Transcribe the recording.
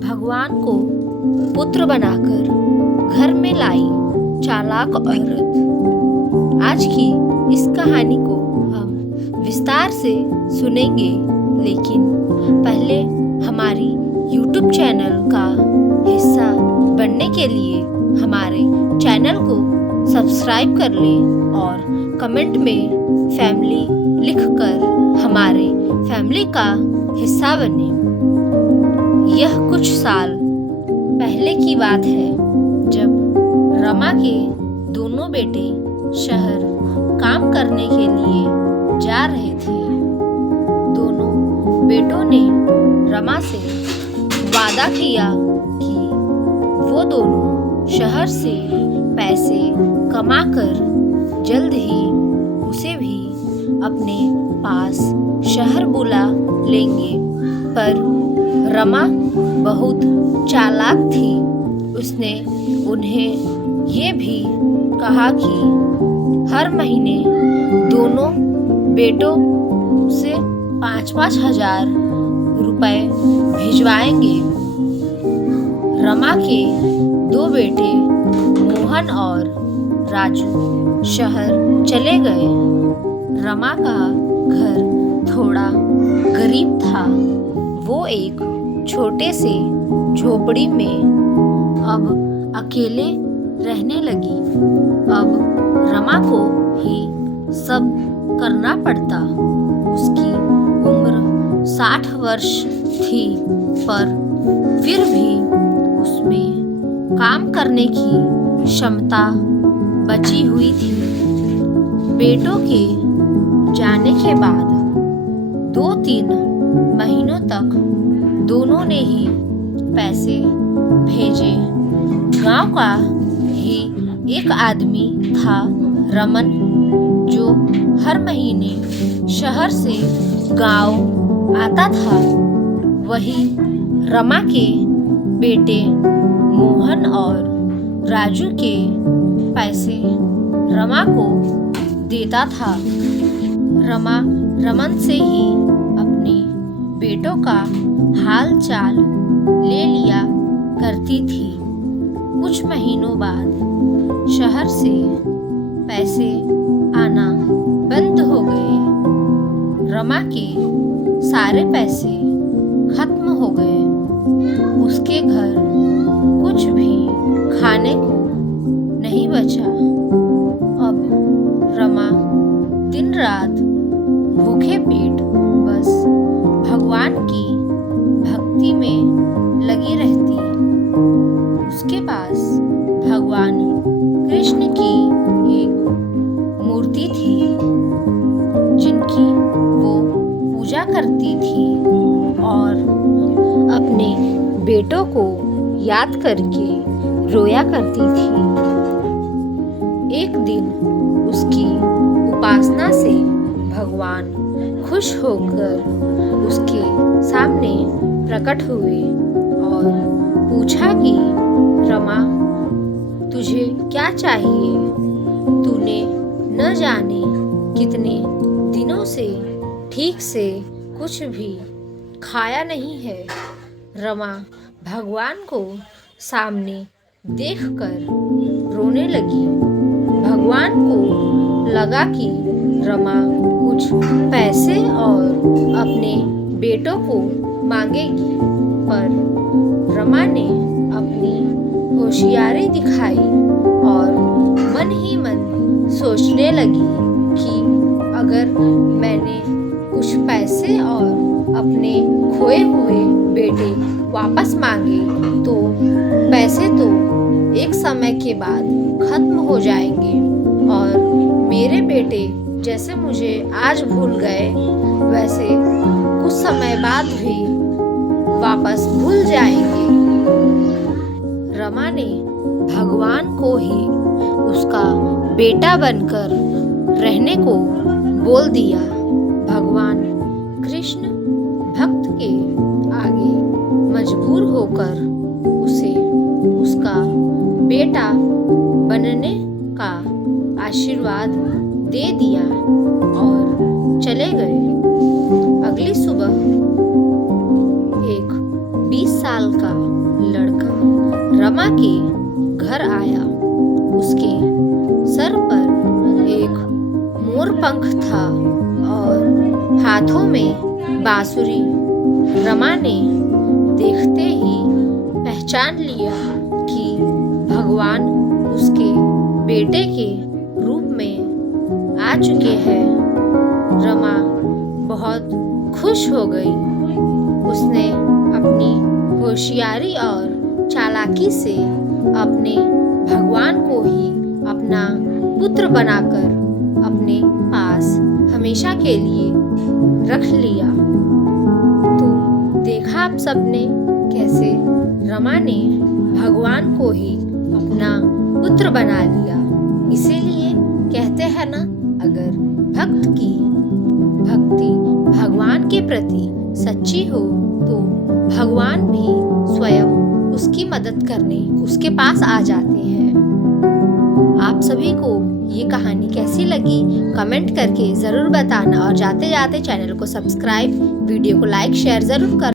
भगवान को पुत्र बनाकर घर में लाई चालाक औरत। आज की इस कहानी को हम विस्तार से सुनेंगे, लेकिन पहले हमारी YouTube चैनल का हिस्सा बनने के लिए हमारे चैनल को सब्सक्राइब कर लें और कमेंट में फैमिली लिखकर हमारे फैमिली का हिस्सा बने। यह कुछ साल पहले की बात है, जब रमा के दोनों बेटे शहर काम करने के लिए जा रहे थे। दोनों बेटों ने रमा से वादा किया कि वो दोनों शहर से पैसे कमाकर जल्द ही उसे भी अपने पास शहर बुला लेंगे। पर रमा बहुत चालाक थी। उसने उन्हें ये भी कहा कि हर महीने दोनों बेटों से 5-5 हजार रुपए भिजवाएंगे। रमा के दो बेटे मोहन और राजू शहर चले गए। रमा का घर थोड़ा गरीब था। वो एक छोटे से झोपड़ी में अब अकेले रहने लगी। अब रमा को ही सब करना पड़ता। उसकी उम्र 60 वर्ष थी, पर फिर भी उसमें काम करने की क्षमता बची हुई थी। बेटों के जाने के बाद 2-3 महीनों तक दोनों ने ही पैसे भेजे। गांव का ही एक आदमी था, रमन, जो हर महीने शहर से गांव आता था। वही रमा के बेटे मोहन और राजू के पैसे रमा को देता था। रमा रमन से ही अपने बेटों का हाल चाल ले लिया करती थी। कुछ महीनों बाद शहर से पैसे आना बंद हो गए। रमा के सारे पैसे खत्म हो गए। उसके घर कुछ भी खाने को नहीं बचा। अब रमा दिन रात भूखे पेट बस भगवान की भक्ति में लगी रहती। उसके पास भगवान कृष्ण की एक मूर्ति थी, जिनकी वो पूजा करती थी और अपने बेटों को याद करके रोया करती थी। एक दिन उसकी उपासना से भगवान खुश होकर उसके सामने प्रकट हुए और पूछा कि रमा, तुझे क्या चाहिए? तूने न जाने कितने दिनों से ठीक से कुछ भी खाया नहीं है। रमा भगवान को सामने देखकर रोने लगी। भगवान को लगा कि रमा कुछ पैसे और अपने बेटों को मांगेगी, पर रमा ने अपनी होशियारी दिखाई और मन ही मन सोचने लगी कि अगर मैंने कुछ पैसे और अपने खोए हुए बेटे वापस मांगे तो पैसे तो एक समय के बाद खत्म हो जाएंगे और मेरे बेटे जैसे मुझे आज भूल गए, वैसे कुछ समय बाद भी वापस भूल जाएंगे। रमा ने भगवान को ही उसका बेटा बनकर रहने को बोल दिया। भगवान कृष्ण भक्त के आगे मजबूर होकर उसे उसका बेटा बनने का आशीर्वाद दे दिया और चले गए। अगली सुबह एक 20 साल का लड़का रमा के घर आया। उसके सर पर एक मोर पंख था और हाथों में बांसुरी। रमा ने देखते ही पहचान लिया कि भगवान उसके बेटे के रूप में आ चुके हैं। रमा बहुत खुश हो गई। उसने अपनी होशियारी और चालाकी से अपने भगवान को ही अपना पुत्र बनाकर अपने पास हमेशा के लिए रख लिया। तो देखा आप सबने कैसे रमा ने भगवान को ही अपना पुत्र बना लिया। इसीलिए कहते हैं ना, अगर भक्त की भक्ति भगवान के प्रति सच्ची हो तो भगवान भी स्वयं उसकी मदद करने उसके पास आ जाते हैं। आप सभी को ये कहानी कैसी लगी कमेंट करके ज़रूर बताना और जाते जाते चैनल को सब्सक्राइब, वीडियो को लाइक शेयर ज़रूर कर